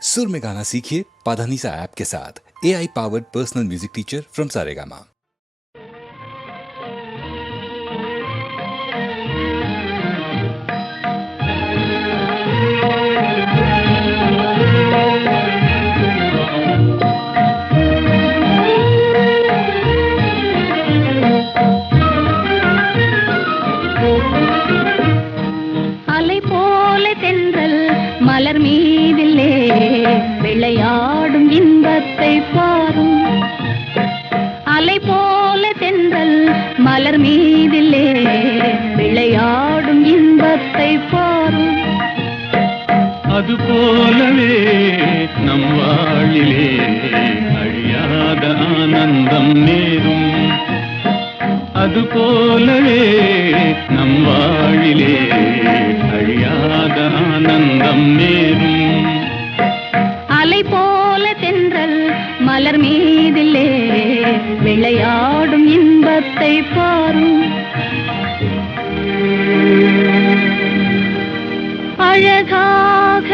सुर में गाना सीखिए पाधानीसा ऐप के साथ। AI powered personal music teacher from Saregama. மலர் மீதிலே விளையாடும் இன்பத்தை பாரும். அலை போல தென்றல் மலர் மீதிலே விளையாடும் இன்பத்தை பாரும். அது போலவே நம் வாழிலே அழியாத ஆனந்தம் நேரும். அது போலவே நம் வாழிலே அழியாத ஆனந்தம் நேரும். அலை போல தென்றல் மலர் மீதிலே விளையாடும் இன்பத்தை பாரும். அழகாக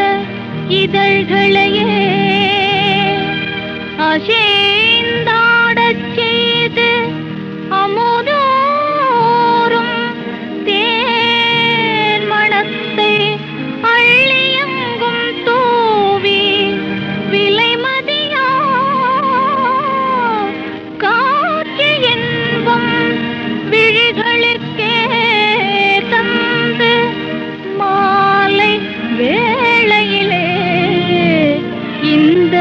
இதழ்களையே அசைந்தாடச் செய்து அமுதோறும் தேன் மணத்தை அள்ளியங்கும் தூவி விலைமதியா காட்சி என்பம் விழிகளுக்கே தந்து மாலை வேளையிலே இந்த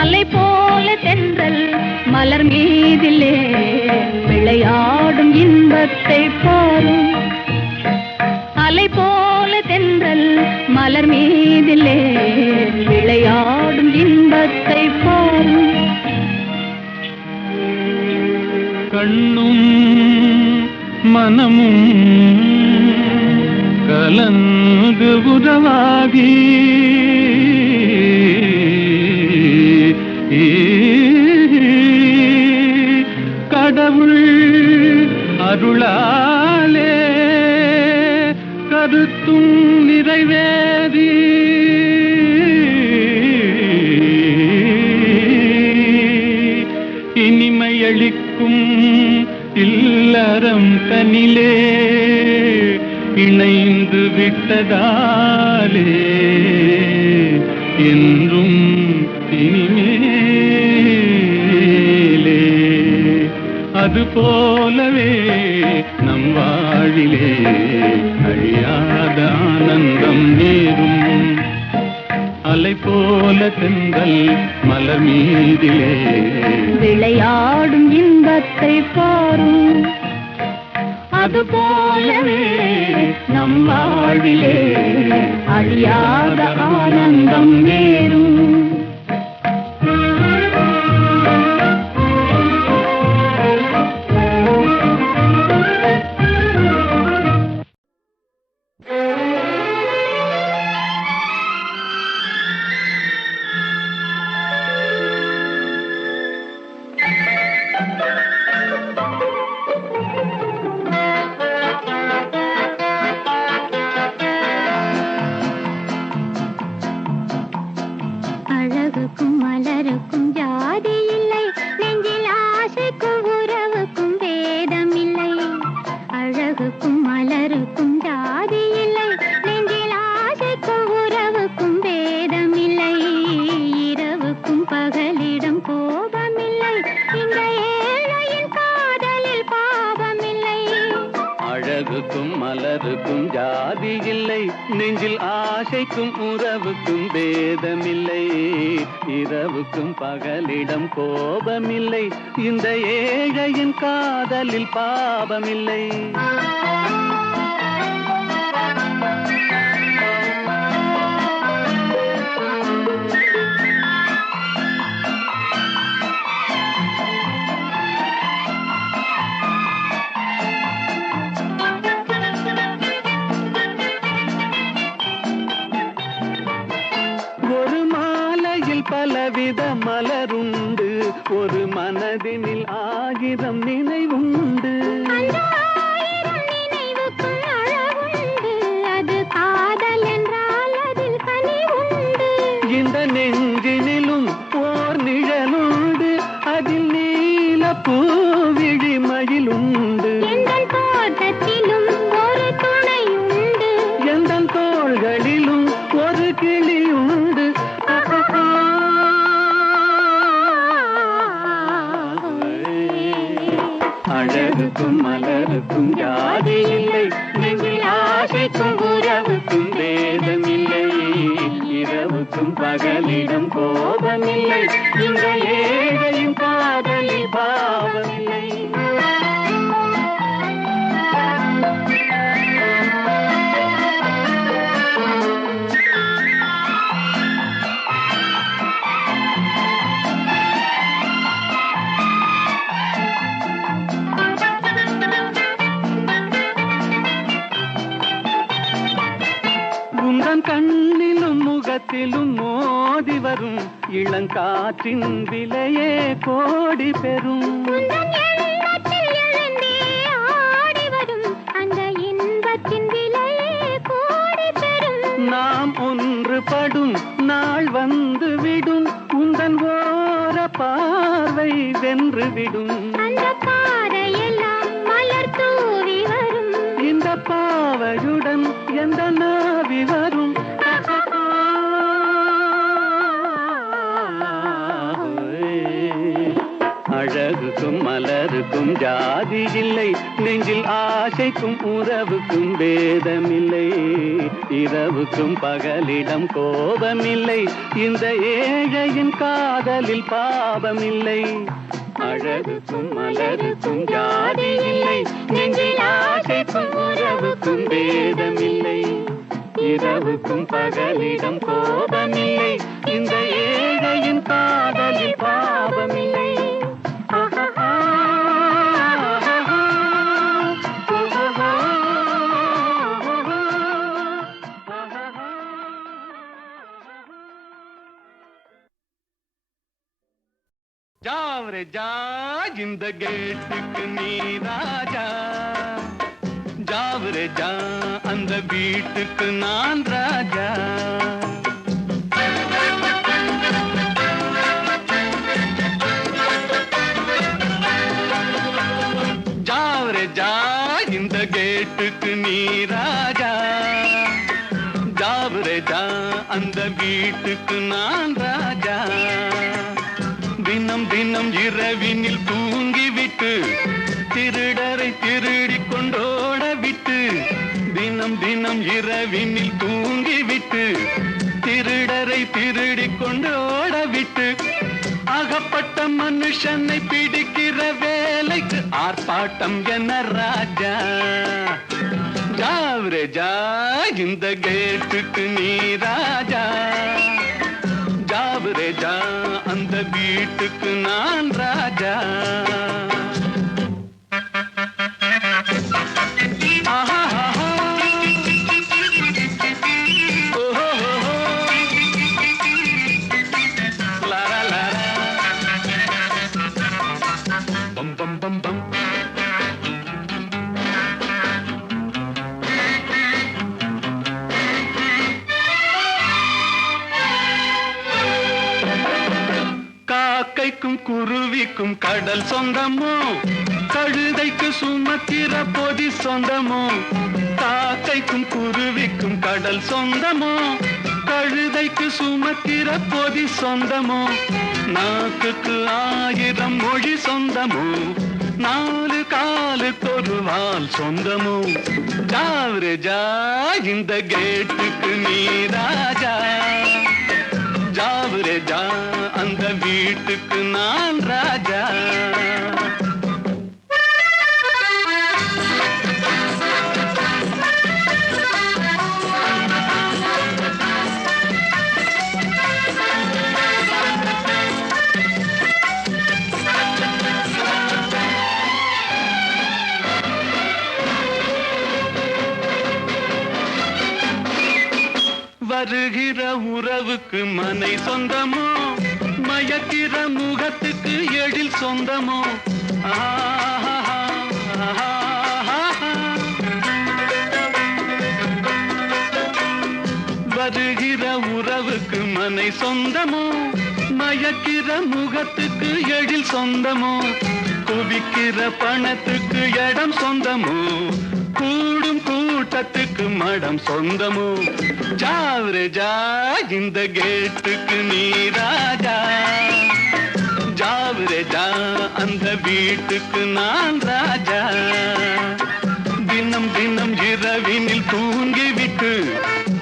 அலை போல தென்றல் மலர் மீதிலே விளையாடும் இன்பத்தை பாரும். அலை போல தென்றல் மலர் மீதிலே விளையாடும் இன்பத்தை பாரும். கண்ணும் மனமும் கலந்து உறவாகி கடவுள் அருளாலே கருத்தும் நிறைவேறி இனிமையளிக்கும் இல்லறம் தனிலே இணைந்து விட்டதாலே என்றும் இனிமேலே அது போலவே நம் வாழிலே அழியாத ஆனந்தம் நேரும். அலை போல தென்றல் மலர் மீதிலே விளையாடும் இன்பத்தை பாரும். அது போலவே நம் வாழிலே அழியாத ஆனந்தம் நேரும். அழகுக்கும் மலருக்கும் ஜாதி இல்லை, நெஞ்சில் ஆசைக்கும் உறவுக்கும் வேதம் இல்லை. அழகுக்கும் மலருக்கும் ஜாதி இல்லை, நெஞ்சில் ஆசைக்கும் உறவுக்கும் வேதம் இல்லை. இரவுக்கும் பகலிடம் கோபமில்லை, இந்த ஏழையின் காதலில் பாவமில்லை. அழகுக்கும் மலருக்கும் ஜாதி இல்லை, நெஞ்சில் ஆசைக்கும் உறவுக்கும் பேதமில்லை. இரவுக்கும் பகலிடம் கோபமில்லை, இந்த ஏழையின் காதலில் பாவமில்லை. பலவித மலருண்டு, ஒரு மனதினில் ஆயிரம் நினைவுண்டு. நினைவுக்கும் ஆசைக்கும் உறவுக்கும் வேதமில்லை இரவுக்கும் பகலிடம் கோபமில்லை இந்த ஏழையின் காதலில் பாவமில்லை உந்தன் கண்ணிலும் முகத்திலும் மோதி வரும் இளங்காற்றின் விலையே கோடி பெறும் உந்தன் எண்ணத்தில் எழுந்தே ஆடி வரும் அந்த இன்பத்தின் விலையே கோடி பெறும். நாம் ஒன்றுபடும் நாள் வந்து விடும் உந்தன் ஓர பார்வை வென்று விடும் அந்த பாறையெல்லாம் மலர் தூவி வரும் இந்த பாவையுடன் எந்த நாவி வரும் அழகுக்கும் மலருக்கும் ஜாதி இல்லை நெஞ்சில் ஆசைக்கும் உறவுக்கும் பேதமில்லை இரவுக்கும் பகலிடம் கோபமில்லை இந்த ஏழையின் காதலில் பாவமில்லை அழகுக்கும் மலருக்கும் ஜாதி இல்லை நெஞ்சில் ஆசைக்கும் உறவுக்கும் பேதமில்லை இரவுக்கும் பகலிடம் கோபமில்லை இந்த ஏழையின் காதலில் பாவமில்லை ஜாவரே ஜா இந்த கேட்டுக்கு நீ ராஜா ஜாவரே ஜா அந்த வீட்டுக்கு நான் ராஜா ஜாவரே ஜா இந்த கேட்டுக்கு நீ ராஜா ஜாவரே ஜா அந்த வீட்டுக்கு நான் ராஜா தினம் தினம் இரவினில் தூங்கிவிட்டு திருடரை திருடிக் கொண்டோட விட்டு தினம் தினம் இரவினில் தூங்கிவிட்டு திருடரை திருடிக் கொண்டோட விட்டு அகப்பட்ட மனுஷனை பிடிக்கிற வேலைக்கு ஆர்ப்பாட்டம் என ராஜா ஜாவரே ஜா இந்த கேட்டுக்கு நீ ராஜா ஜாவரே ஜா அந்த வீட்டுக்கு நான் ராஜா பம் பம் பம் பம் காக்கைக்கும் குருவிக்கும் கடல் சொந்தமோ கழுதைக்கு சுமத்திர பொதி சொந்தமோ காக்கைக்கும் குருவிக்கும் கடல் சொந்தமோ கழுதைக்கு சுமத்திர பொதி சொந்தமோ நாக்குக்கு 1000 மொழி சொந்தமோ 4 காலுக்கொரு வால் சொந்தமோ ஜாவரே ஜா இந்த கேட்டுக்கு நீ ராஜா ஜாவரே ஜா அந்த வீட்டுக்கு நான் ராஜா வருகிற உறவுக்கு மனை சொந்தமோ மயக்கிற முகத்துக்கு எழில் சொந்தமோ வருகிற உறவுக்கு மனை சொந்தமோ மயக்கிற முகத்துக்கு எழில் சொந்தமோ குவிக்கிற பணத்துக்கு இடம் சொந்தமோ கூடும் கூட்டத்துக்கு மடம் சொந்தமோ ஜாவரே ஜா இந்த கேட்டுக்கு நீ ராஜா ஜாவரே ஜா அந்த வீட்டுக்கு நான் ராஜா தினம் தினம் இரவினில் தூங்கிவிட்டு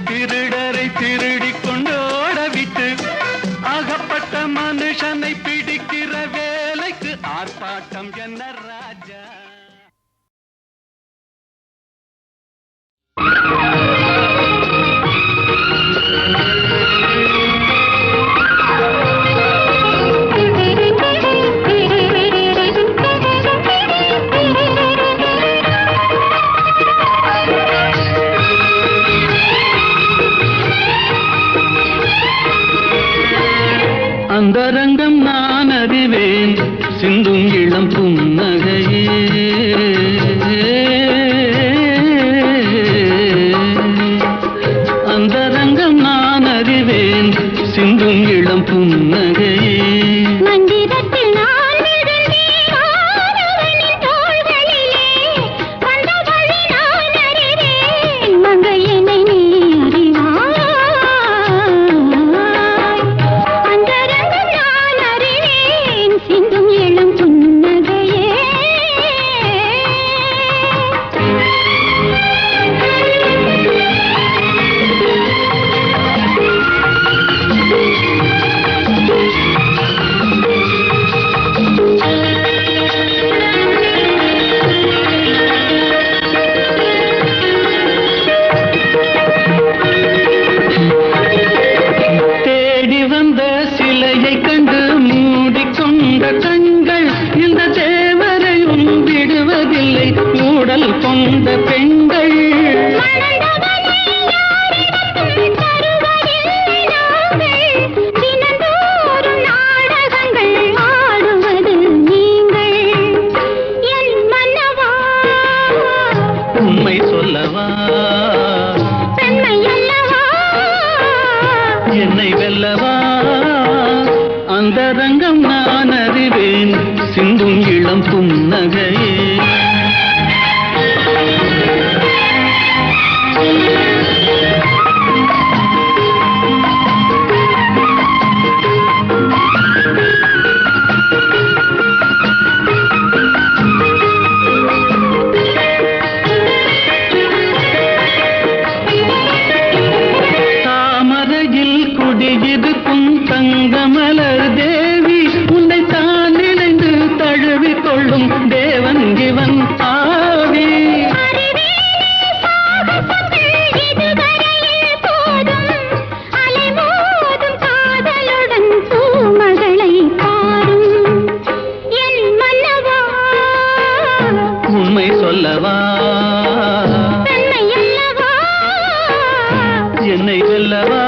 திருடரை திருடிக் கொண்டோடவிட்டு அகப்பட்ட மனுஷனை பிடிக்கிற வேலைக்கு ஆர்ப்பாட்டம் என்ன ராஜா. அந்தரங்கம் நான் அறிவேன் சிந்தும் இளம் புன்னகையே. அந்தரங்கம் நான் அறிவேன் சிந்தும் இளம் புன்னகையே. மந்திரத்தில் நான் விழுந்தேன் மாணவனின் தோள்களிலே. வந்த வழி நான் அறிவேன் மங்கையனை நீ அறிவாய். அந்தரங்கம் நான் அறிவேன் சிந்தும் இளம் புன்னகையே. தேடி வந்த சிலையை கண்டு மூடிக்கொண்ட கண்கள் இந்த தேவரையும் விடுவதில்லை ஊடல் கொண்ட பெண்கள். மணந்தவனை யாரிடத்தும் தருவதில்லை நாங்கள். தினந்தோறும் நாடகங்கள் ஆடுவது நீங்கள். என் மன்னவா உண்மை சொல்லவா பெண்மை அல்லவா. என்னை வெல்லவா. அந்தரங்கம் நான் அறிவேன் சிந்தும் இளம் புன்னகையே. தாமரையில் குடியிருக்கும் தங்கமலர் தேவி உன்னை தான் நினைந்து தழுவிக் கொள்ளும் தேவன் இவன் ஆவி. அறிவேனே சாகசங்கள் இதுவரையில் போதும். அலைமோதும் காதலுடன் பூமகளை பாரும். என் மன்னவா உண்மை சொல்லவா பெண்மை அல்லவா. என்னை வெல்லவா.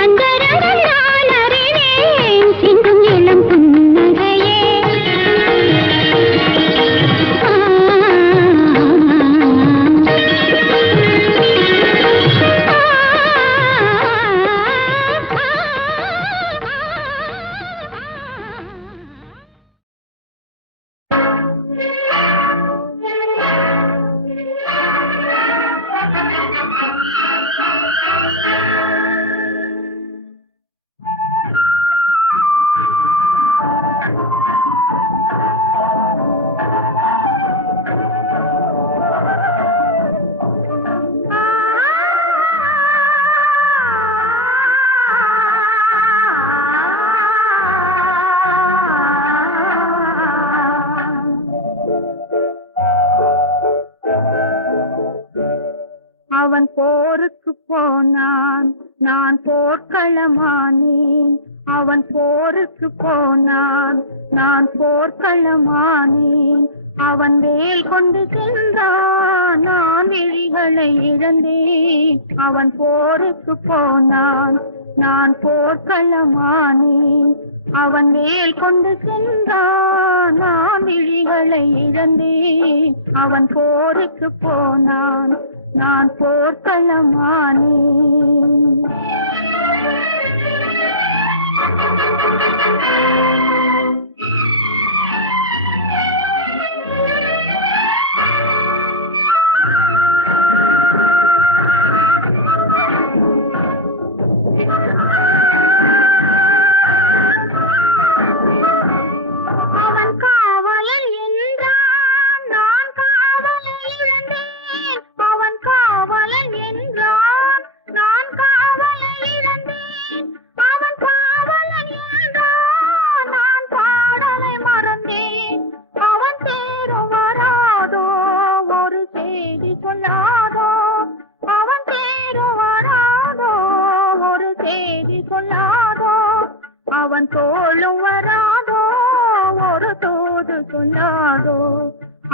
அந்தரங்கம் நான் அறிவேன் சிந்தும் இளம் புன்னகையே. அவன் போருக்கு போனான் நான் போர்க்களமானேன். அவன் போருக்கு போனான் நான் போர்க்களமானேன். அவன் வேல் கொண்டு சென்றான் நான் விழிகளை இழந்தேன். அவன் போருக்கு போனான் நான் போர்க்களமானேன். அவன் வேல் கொண்டு சென்றான் நான் விழிகளை இழந்தேன். அவன் போருக்கு போனான் நான் போர்க்களமானேன். அவன் காவலன் என்றான் நான் காவலன் சொல்லாதோ அவன் தேரு வராதோ ஒரு செய்தி சொல்லாதோ அவன் தோளும் வராதோ ஒரு தூது சொல்லாதோ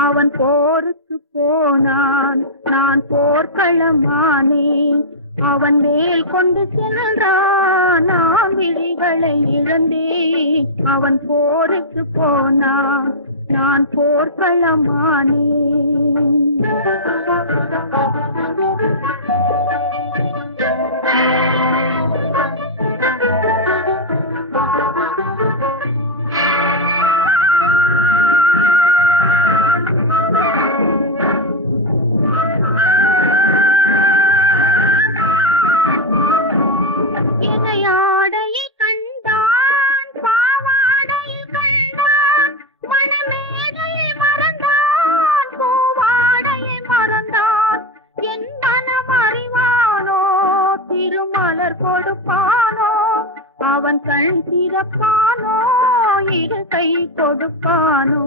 அவன் போருக்கு போனான் நான் போர்க்களமானேன் அவன் மேல் கொண்டு சென்றான் நான் விழிகளை இழந்தேன் அவன் போருக்கு போனான் நான் போர்க்களமானேன் இணையாடையில் கண்டான் பாவாடையில் கண்டான் மணமேடையில் மறந்தான் பூவாடையில் மறந்தான் என் மனம் அறிவானோ திருமலர் கொடுப்பானோ அவன் கண் திறப்பானோ இரு கை கொடுப்பானோ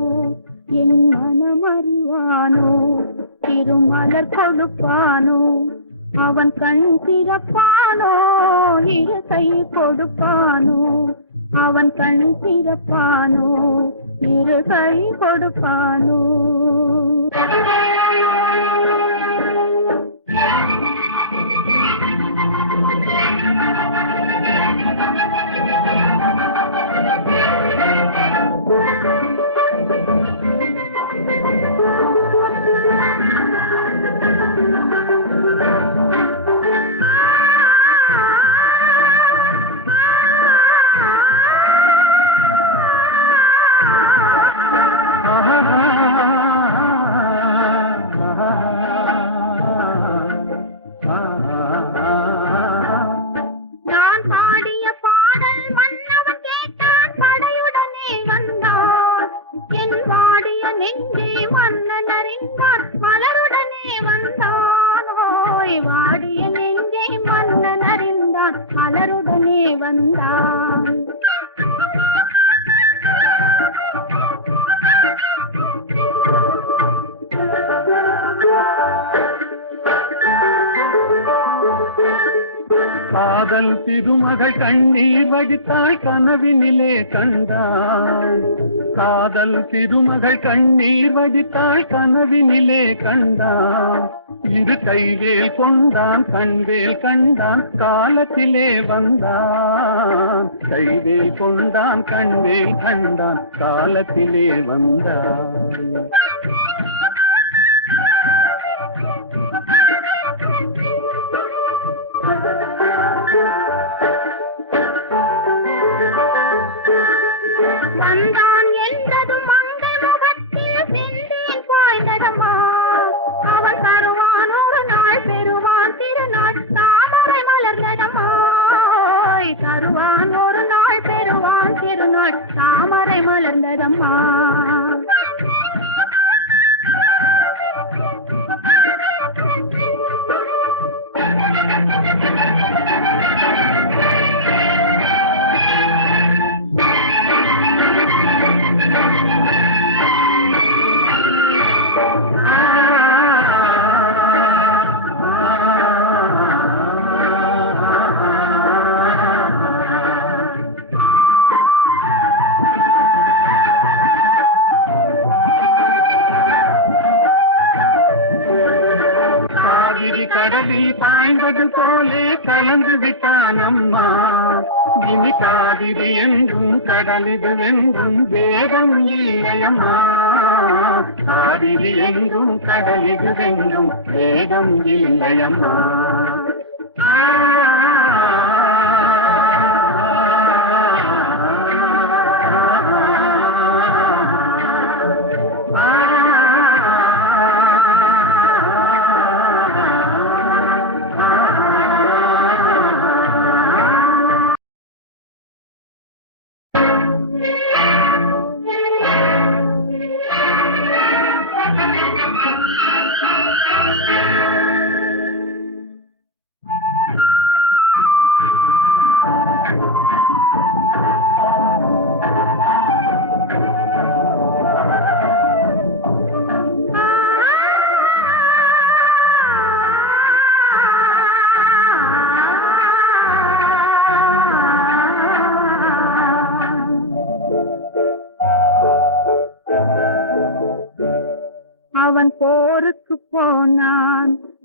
என் மனம் அறிவானோ திருமலர் கொடுப்பானோ அவன் கண் திறப்பானோ இரு கை கொடுப்பானோ அவன் கண் திறப்பானோ இரு கை கொடுப்பானோ மலருடனே வந்தான் காதல் திருமகள் கண்ணீர் வடித்தாள் கனவினிலே கண்டாள் காதல் திருமகள் கண்ணீர் வடித்தாள் கனவினிலே கண்டான் இரு கைவேல் கொண்டான் கண்வேல் கண்டான் காலத்திலே வந்தான் கைவேல் கொண்டான் கண்வேல் கண்டான் காலத்திலே வந்தான் வந்தான் என்றதும் மங்கை முகத்தில் சென்றேன் பாய்ந்ததம்மா அவன் தருவான் ஒரு நாள் பெறுவான் திருநாள் தாமரை மலர்ந்ததம்மா தருவான் ஒரு நாள் பெறுவான் திருநாள் தாமரை மலர்ந்ததம்மா கடலில் பாய்ந்தது போலே கலந்து விட்டான் அம்மா இனி காவிரி என்றும் கடலிது வென்றும் வேகம் இல்லையம்மா காவிரி என்றும் கடலிது வென்றும் வேகம் இல்லையம்மா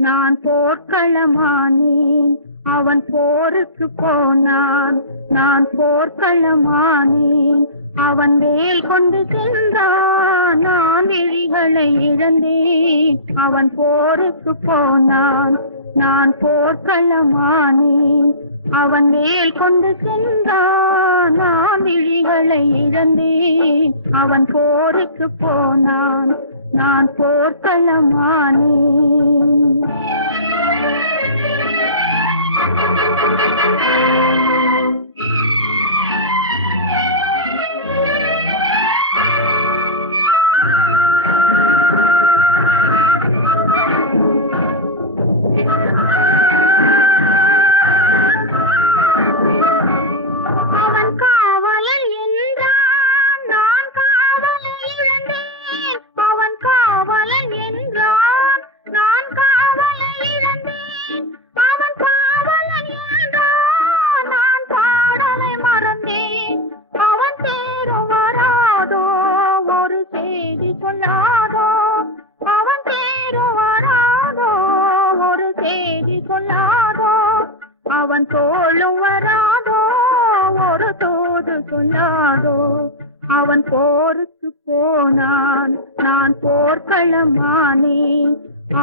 நான் போர்க்களமானேன். அவன் போருக்கு போனான், நான் போர்க்களமானேன். அவன் வேல் கொண்டு சென்றான், நான் விழிகளை இழந்தேன். அவன் போருக்கு போனான், நான் போர்க்களமானேன். அவன் வேல் கொண்டு சென்றான், நான் விழிகளை இழந்தேன். அவன் போருக்கு போனான், நான் போர்க்களமானேன். அவன் காவலன் என்றான், நான் காவலை இழந்தேன். அவன் காவலன் என்றான், நான் காவலை இழந்தேன். அவன் காவலன் என்றான், நான் பாடலை மறந்தேன். அவன் தேரும் வராதோ, ஒரு செய்தி சொல்லாதோ. அவன் தேரும் வராதோ, ஒரு செய்தி சொல்லாதோ. அவன் தோளும் வராதோ, ஒரு தூது சொல்லாதோ. அவன் போருக்கு போனான், நான் போர்க்களமானேன்.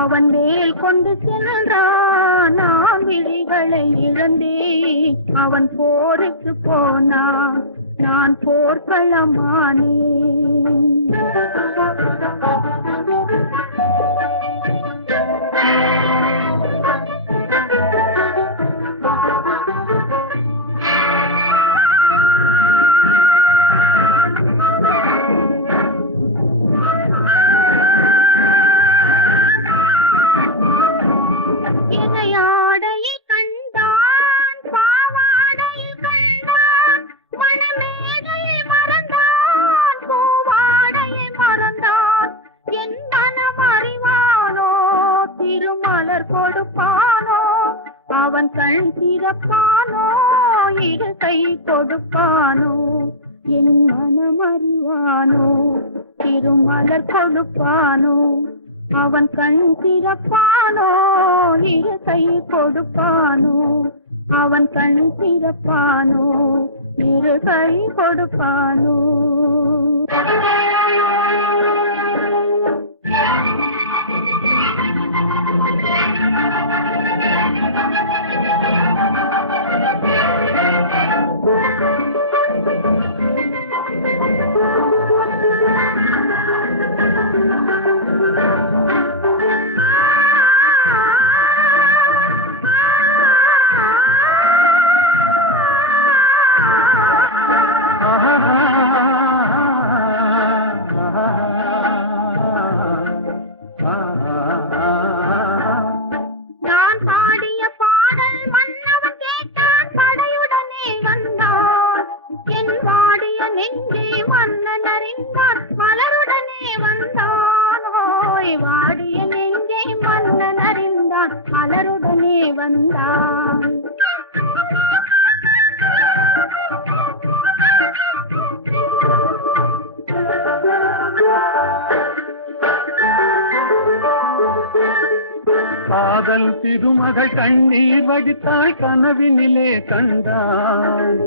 அவன் வேல் கொண்டு சென்றான், நான் விழிகளை இழந்தேன். அவன் போருக்கு போனான், நான் போர்க்களமானேன். இணையாடையை கண்டான், பாவாடையில் கண்டான். மணமேடையை மறந்தான், பூவாடையை மறந்தான். என் மனம் அறிவானோ, திருமலர் கொடுப்பானோ. அவன் கண் திறப்பானோ, இரு கை கொடுப்பானோ. என் மனம் அறிவானோ, திருமலர் கொடுப்பானோ. அவன் கண் திறப்பானோ, இரு கை கொடுப்பானோ. அவன் கண் திறப்பானோ, இரு கை கொடுப்பானோ. நான் பாடிய பாடல் மன்னவன் கேட்டான், படையுடனே வந்தான். என் வாடிய நெஞ்சை மன்னன் அறிந்தான், மலருடனே வந்தான். ஓய், வாடிய நெஞ்சை மன்னன் அறிந்தான், மலருடனே வந்தான். காதல் திருமகள் கண்ணீர் வடித்தாள், கனவினிலே கண்டாள்.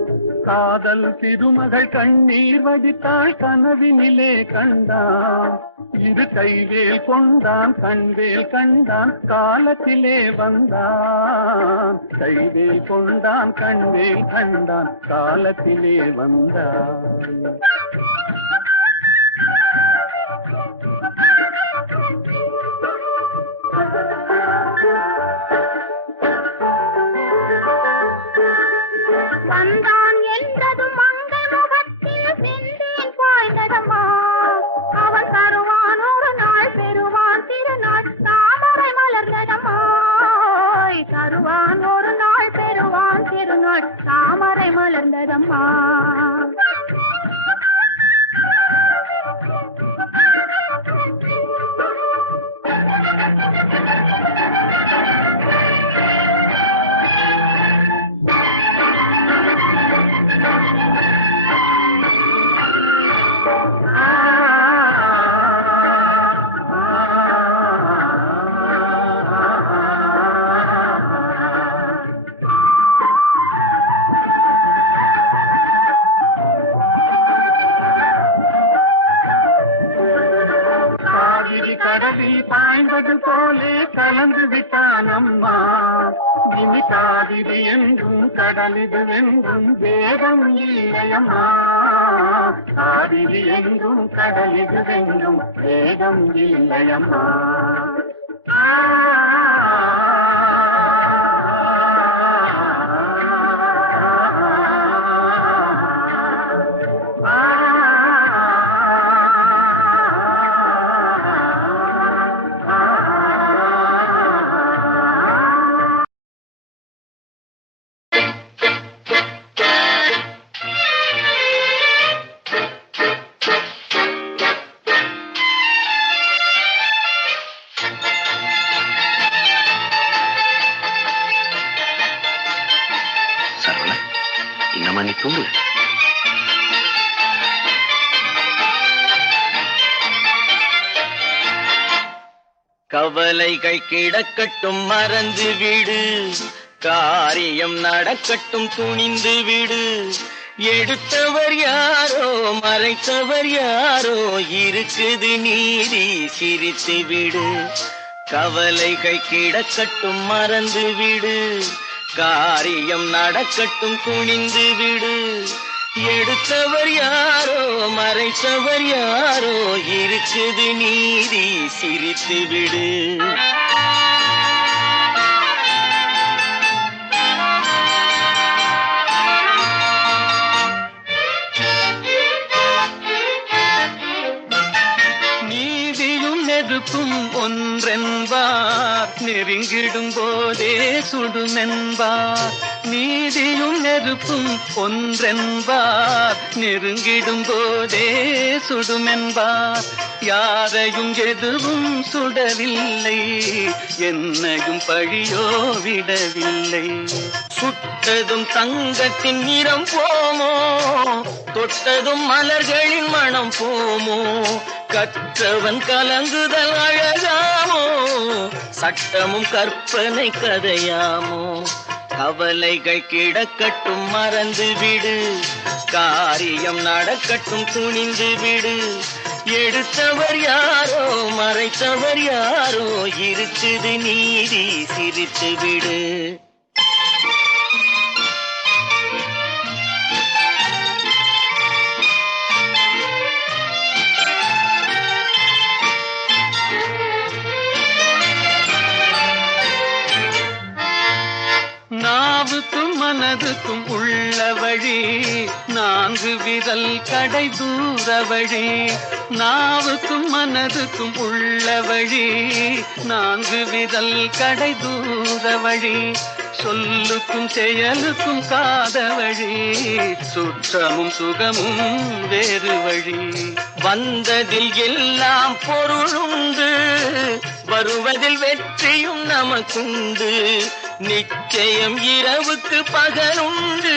காதல் திருமகள் கண்ணீர் வடித்தாள், கனவினிலே கண்டான். இரு கைவேல் கொண்டான், கண்வேல் கண்டான், காலத்திலே வந்தான். கைவேல் கொண்டான், கண்வேல் கண்டான், காலத்திலே வந்தான். வந்தான் என்றதும் மங்கை முகத்தில் செந்தேன் பாய்ந்ததம்மா. அவன் தருவான் ஒரு நாள், பெறுவான் திருநாள், தாமரை மலர்ந்ததம்மா. தருவான் ஒரு நாள், பெறுவான் திருநாள், தாமரை மலர்ந்ததம்மா. கலந்து விட்டான் அம்மா. நிமித்தாதிது என்றும் கடலிது என்றும் வேதம் இல்லையம்மா. காதிது என்றும் கடலிது என்றும் வேதம் இல்லையம்மா. நீ தூங்கு. கவலைகள் கிடக்கட்டும் மறந்து விடு, காரியம் நடக்கட்டும் துணிந்து விடு. எடுத்தவர் யாரோ மறைத்தவர் யாரோ, இருக்குது நீதி சிரித்து விடு. கவலைகள் கிடக்கட்டும் மறந்து விடு, காரியம் நடக்கட்டும் துணிந்து விடு. எடுத்தவர் யாரோ மறைத்தவர் யாரோ, இருக்குது நீதி சிரித்து விடு. ஒன்றென்பார் நெருங்கிடும் போதே சுடுமென்பார். நீதியும் நெருப்பும் ஒன்றென்பார் நெருங்கிடும் போதே சுடுமென்பார். யாரையும் எதுவும் சுடவில்லை, என்னையும் பழியோ விடவில்லை. சுட்டதும் தங்கத்தின் நிறம் போமோ, தொட்டதும் மலர்களின் மனம் போமோ. கற்றவன் கலங்குதல் அழகாமோ, சட்டமும் கற்பனை கதையாமோ. கவலைகள் கிடக்கட்டும் மறந்து விடு, காரியம் நடக்கட்டும் துணிந்து விடு. எடுத்தவர் யாரோ மறைத்தவர் யாரோ, இருக்குது நீதி சிரித்து விடு. நாவுக்கும் மனதுக்கும் உள்ள வழி, நான்கு விரல் கடை தூர வழி. நாவுக்கும் மனதுக்கும் உள்ள வழி, நான்கு விரல் கடை தூர வழி. சொல்லுக்கும் செயலுக்கும் காத வழி, சுற்றமும் சுகமும் வேறு வழி. வந்ததில் எல்லாம் பொருளுண்டு, வருவதில் வெற்றியும் நமக்குண்டு. நிச்சயம் இரவுக்கு பகலுண்டு,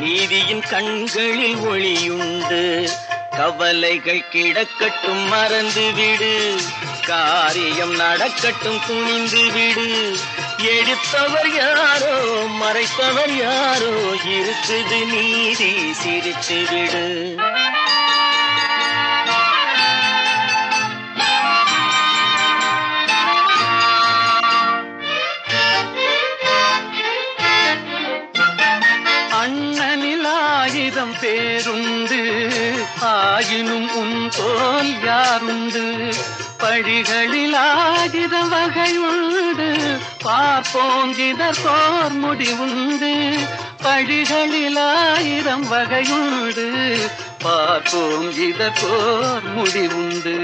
நீதியின் கண்களில் ஒளியுண்டு. கவலைகள் கிடக்கட்டும் மறந்து விடு, காரியம் நடக்கட்டும் துணிந்து விடு. எடுத்தவர் யாரோ மறைத்தவர் யாரோ, இருக்குது நீதி சிரித்து விடு. ஆயிரம் பேருண்டு, ஆயினும் உன் தோல் யாருண்டு. பழிகளில் ஆயிரம் வகையுண்டு, பார்ப்போம் இதற்கோர் முடிவுண்டு. பழிகளில் ஆயிரம் வகையுண்டு, பார்ப்போம் இதற்கோர் முடிவுண்டு.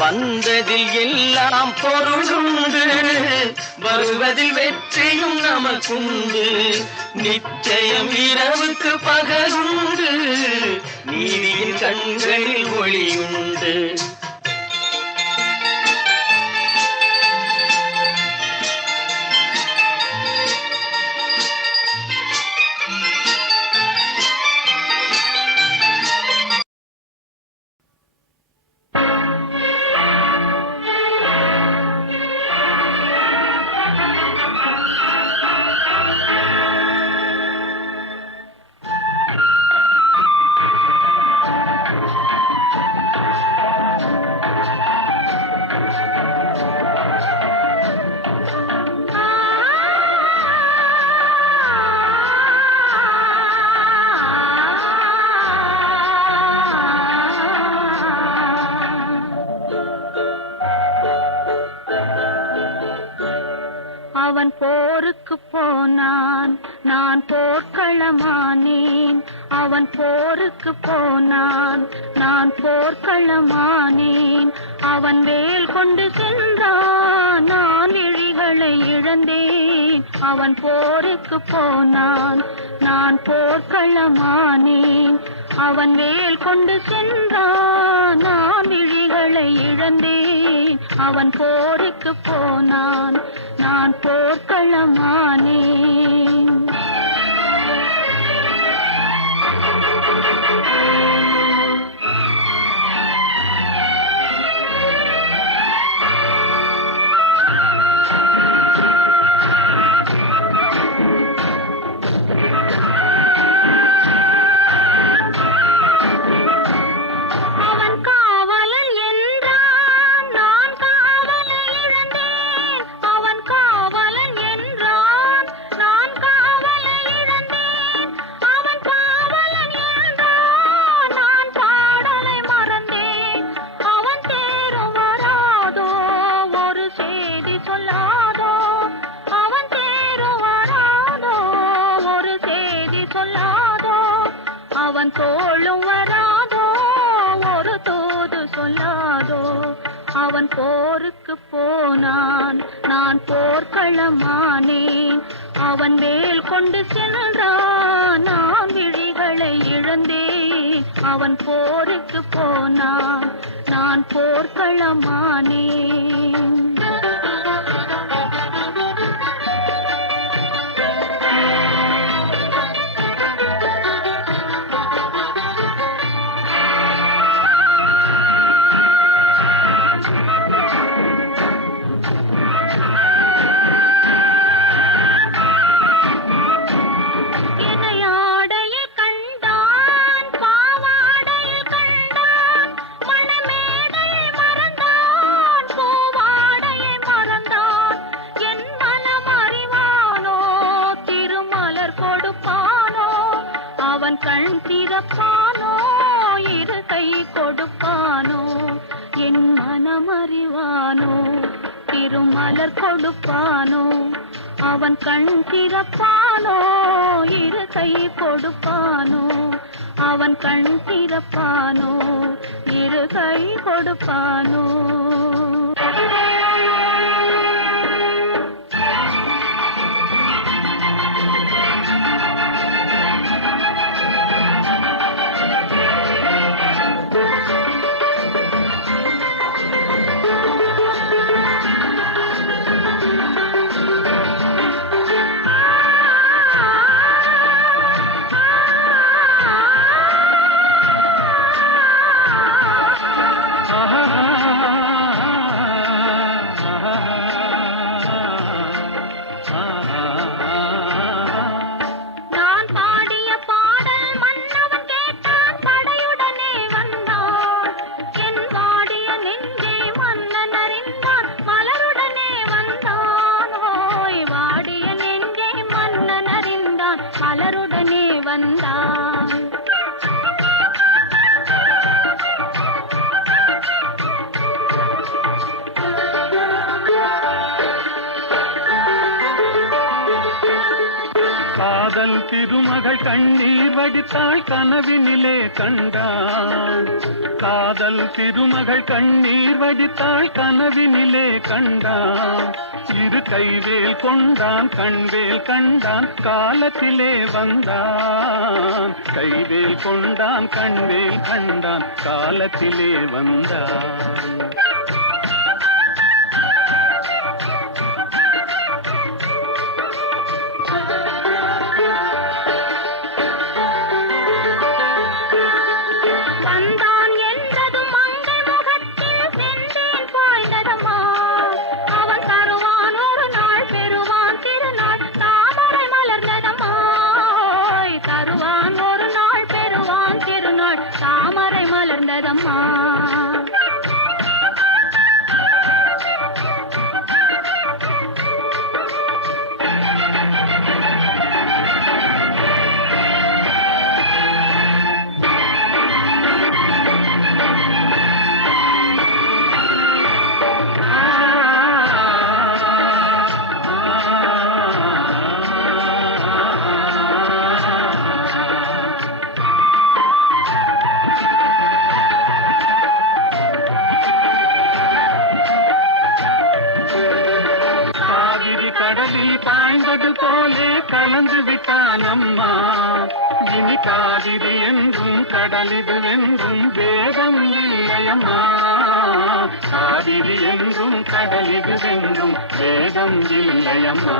வந்ததில் எல்லாம் பொருளுண்டு, வருவதில் வெற்றியும் நமக்குண்டு. நிச்சயம் இரவுக்கு பகலுண்டு, நீதியின் கண்களில் ஒளியுண்டு. அவன் போருக்கு போனான், நான் போர்க்களமானேன். அவன் போருக்கு போனான், நான் போர்க்களமானேன். அவன் வேல் கொண்டு சென்றான், நான் விழிகளை இழந்தேன். அவன் போருக்கு போனான், நான் போர்க்களமானேன். அவன் வேல் கொண்டு சென்றான், நான் விழிகளை இழந்தேன். அவன் போருக்கு போனான், நான் போர்க்களமானேன். அவன் தோளும் வராதோ, ஒரு தூது சொல்லாதோ. அவன் போருக்கு போனான், நான் போர்க்களமானேன். அவன் வேல் கொண்டு சென்றான், நான் விழிகளை இழந்தேன். அவன் போருக்கு போனான், நான் போர்க்களமானேன். அவன் கண் திறப்பானோ, இரு கை கொடுப்பானோ, என் மனமறிவானோ, திருமலர் கொடுப்பானோ. அவன் கண் திறப்பானோ, இரு கை கொடுப்பானோ, அவன் கண் திறப்பானோ, இரு கை கொடுப்பானோ. மலருடனே வந்தான். காதல் திருமகள் கண்ணீர் வடித்தாள், கனவினிலே கண்டான். காதல் திருமகள் கண்ணீர் வடித்தாள், கனவினிலே கண்டான். இரு கைவேல் கொண்டான், கண்வேல் கண்டான், காலத்திலே வந்தான். கைவேல் கொண்டான், கண்வேல் கண்டான், காலத்திலே வந்தான். தாமரை மலர்ந்ததம்மா. பாய்ந்தது போலே கலந்து விட்டான் அம்மா. இனி காவிரி என்றும் கடலிது என்றும் வேதம் இல்லையம்மா. காவிரி என்றும் கடலிது என்றும் வேதம் இல்லையம்மா.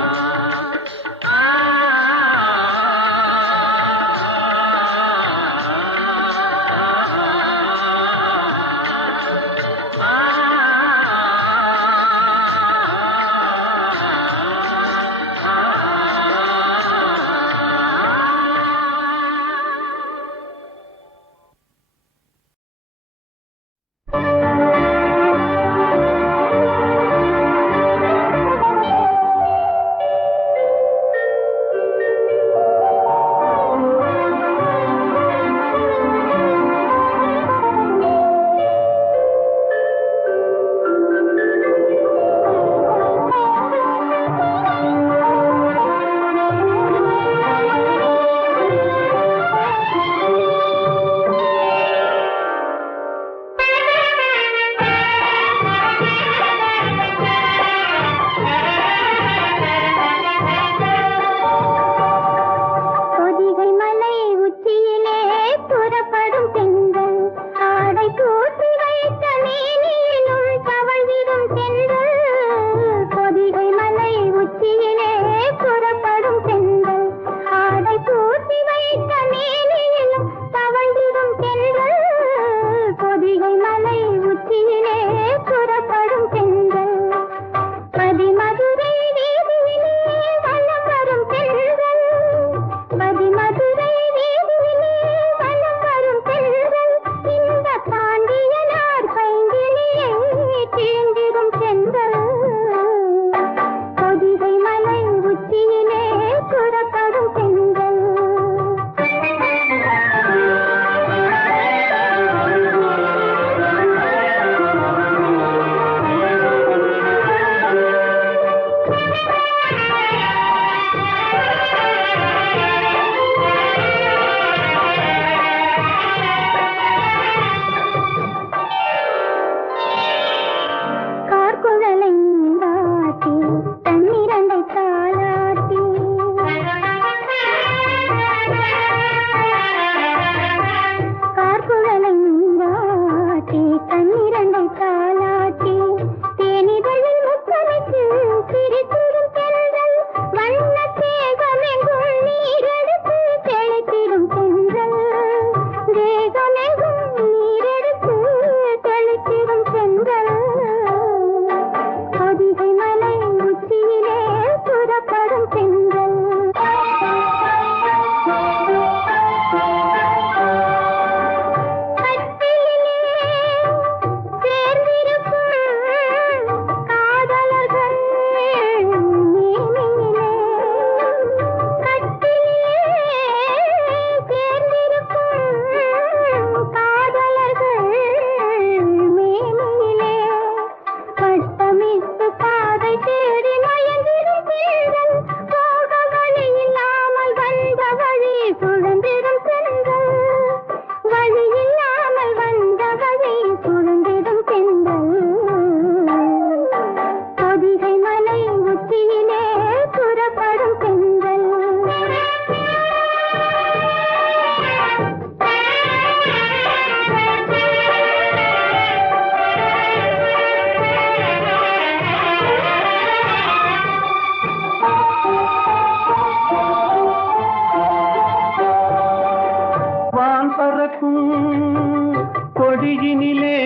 கொடியினிலே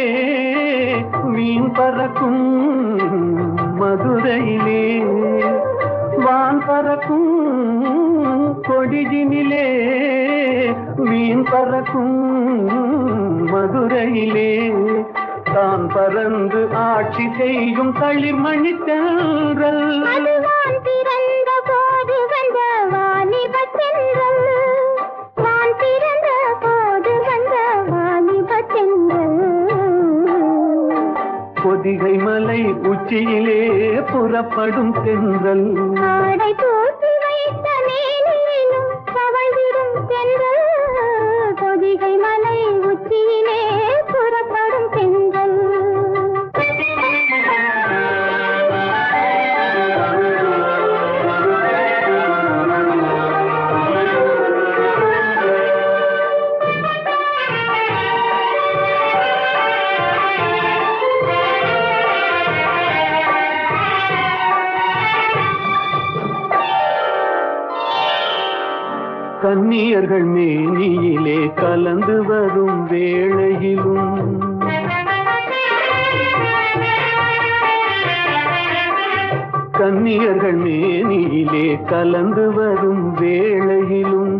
மீன் பறக்கும் மதுரையிலே வான் பறக்கும் கொடியினிலே மீன் பறக்கும் மதுரையிலே தான் பறந்து ஆட்சி செய்யும் தளிர்மணி தென்றல் பிறந்த போது வந்த வாலிப தென்றல் வான் பிறந்த போது வந்த வாலிப தென்றல் பொதிகை மலை உச்சியிலே புறப்படும் தென்றல் ஆடை தூக்கி வைத்த மேனிலும் தவழ்ந்திடும் தென்றல் பொதிகை மலை உச்சியிலே புறப்படும் தென்றல் கன்னியர்கள் மேனியிலே கலந்து வரும் வேளையிலும் கன்னியர்கள் மேனியிலே கலந்து வரும் வேளையிலும்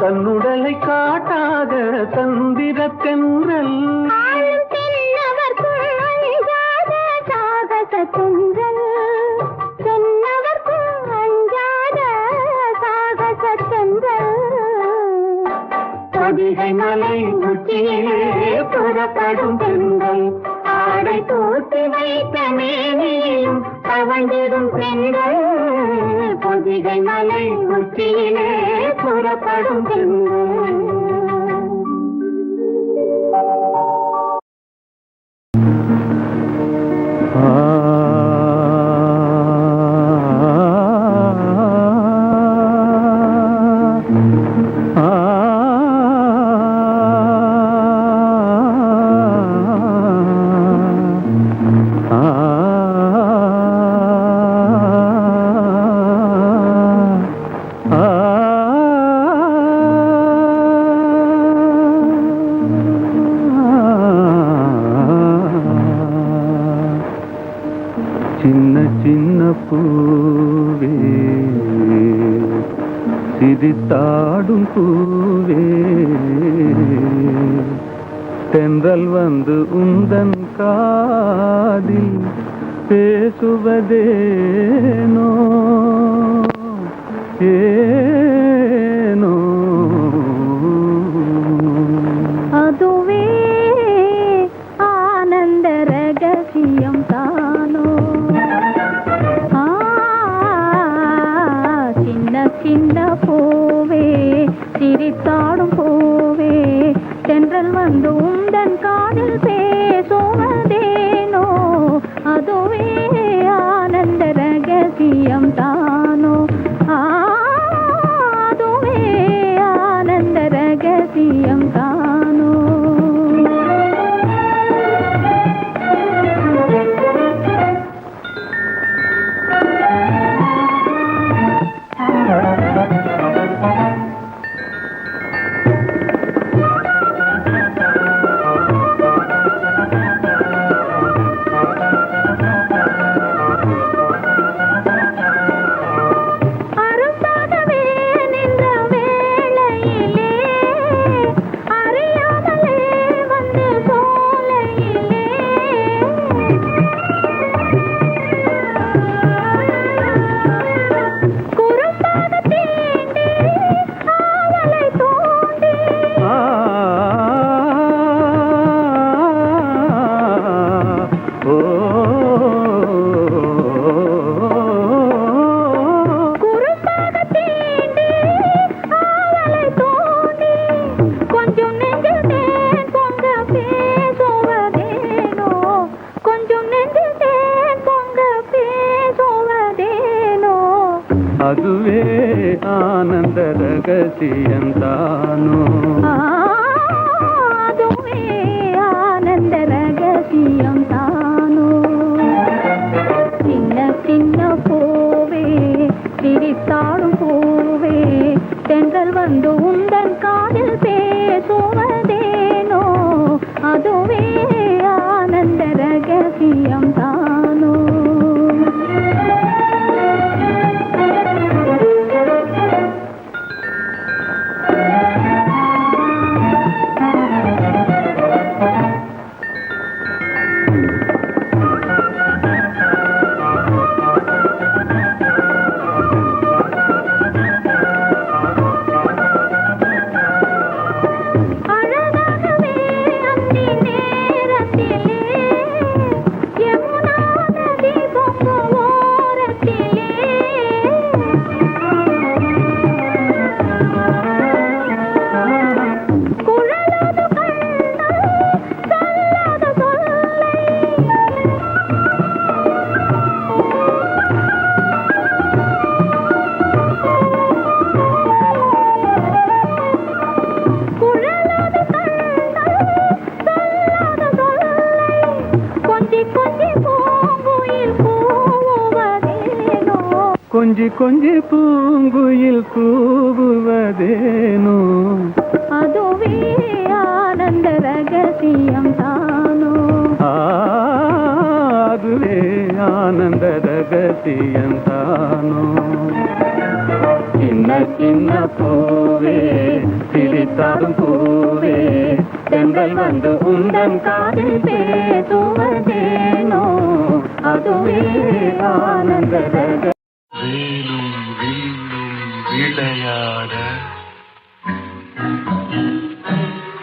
தன்னுடலை காட்டாத தந்திரத்தென்றல் பொதிகை மலை உச்சியிலே புறப்படும் பெண்கள் ஆடை தூக்கி வைத்த மேனியும் தவழ்ந்திடும் பெண்கள் பொதிகை மலை உச்சியிலே புறப்படும் பெண்கள் சின்ன சின்ன பூவே சிரித்தாடும் பூவே தென்றல் வந்து உந்தன் காதில் பேசுவதேனோ ஏனோ அதுவே ஆனந்த ரகசியம் தானோ சின்ன சின்ன பூவே சிரித்தாடும் பூவே தென்றல் வந்து உந்தன் காதில் பேசுவதேனோ அதுவே ஆனந்த ரகசியம் தானோ அதுவே ஆனந்த ரகசியம் தானோ அதுவே ஆனந்த ரகசியம் தானோ அதுவே ஆனந்த ரகசியம் தானோ சின்ன சின்ன பூவே சிரித்தாடும் பூவே தென்றல் வந்து உந்தன் காதில் பேசுவதேனோ அதுவே ஆனந்த ரகசியம் தானோ கொஞ்சி கொஞ்சி பூங்குயில் கூவுவதேனோ அதுவே ஆனந்த ரகசியம் தானோ அதுவே ஆனந்த ரகசியம் தானோ சின்ன சின்ன பூவே சிரித்தாடும் பூவே தென்றல் வந்து உந்தன் காதில் பேசுவதேனோ அதுவே ஆனந்த ரகசியம் வேலும் வில்லும் விளையாட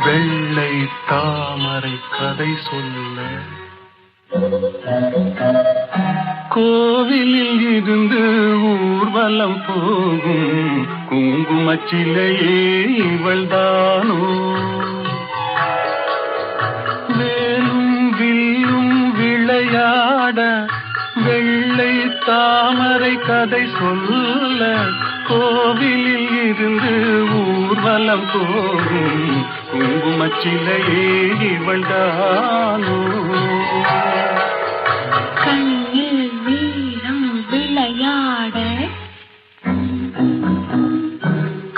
வெள்ளை தாமரை கதை சொல்ல கோவிலில் இருந்து ஊர்வலம் போகும் குங்குமச்சிலையே இவள்தானோ வேலும் வில்லும் விளையாட வெள்ளை தாமரை கதை சொல்ல கோவிலில் இருந்து ஊர்வலம் போகும் குங்குமச்சிலையே இவள்தானோ கண்ணில் வீரம் விளையாட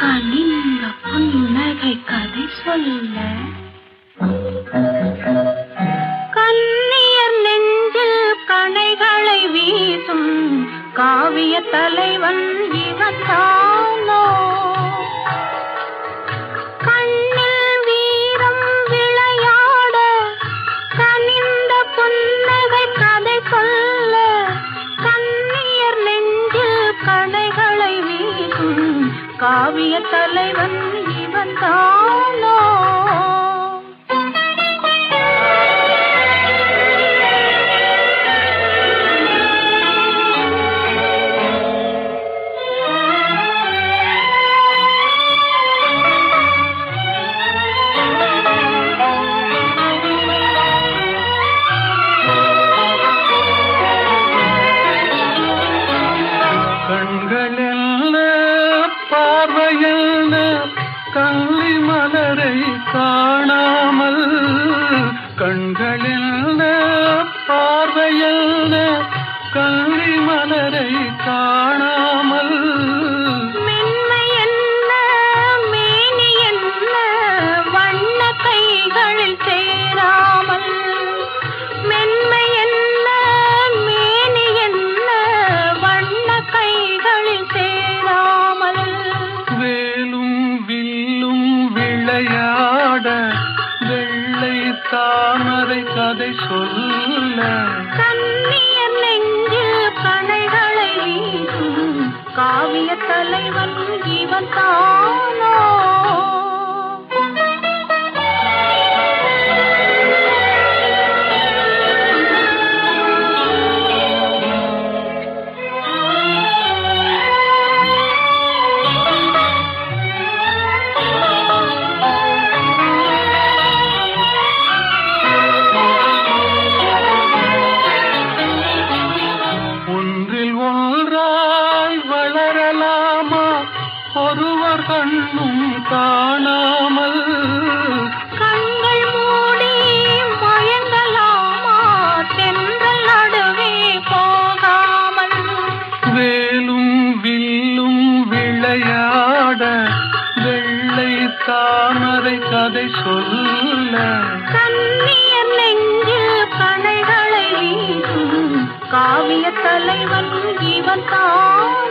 கனிந்த புன்னகை கதை சொல்ல கண்ணியர் நெஞ்சில் கணைகளை வீசும் காவிய தலைவன் இவன் தானோ கண்ணில் வீரம் விளையாட கனிந்த புன்னகை கதை சொல்ல கண்ணியர் நெஞ்சில் கணைகளை வீசும் காவிய தலைவன் இவன் தானோ கண்களெல்ல பார்வையல்ல கள்ளி மலரை காணாமல் கண்களெல்ல பார்வையல்ல கள்ளி மலரை காணாமல் மென்மை என்ன மேனி என்ன வண்ண கைகளில் சேராமல் மென்மை என்ன மேனி என்ன வண்ண கைகளில் சேராமல் வேலும் வில்லும் விளையாட வெள்ளை தாமரை கதை சொல்ல கண்ணியர் நெஞ்சில் கணைகளை வீசும் காவிய தலைவன் இவன் தானோ ஒன்றில் ஒன்றாய் வளரலாமா ஒருவர் கண்ணும் காணாமல் கண்கள் மூடி மயங்கலாமா தென்றல் நடுவே போகாமல் வேலும் வில்லும் விளையாட வெள்ளை தாமரை கதை சொல்ல கண்ணியர் நெஞ்சில் கணைகளை வீசும் காவிய தலைவன் இவன் தான்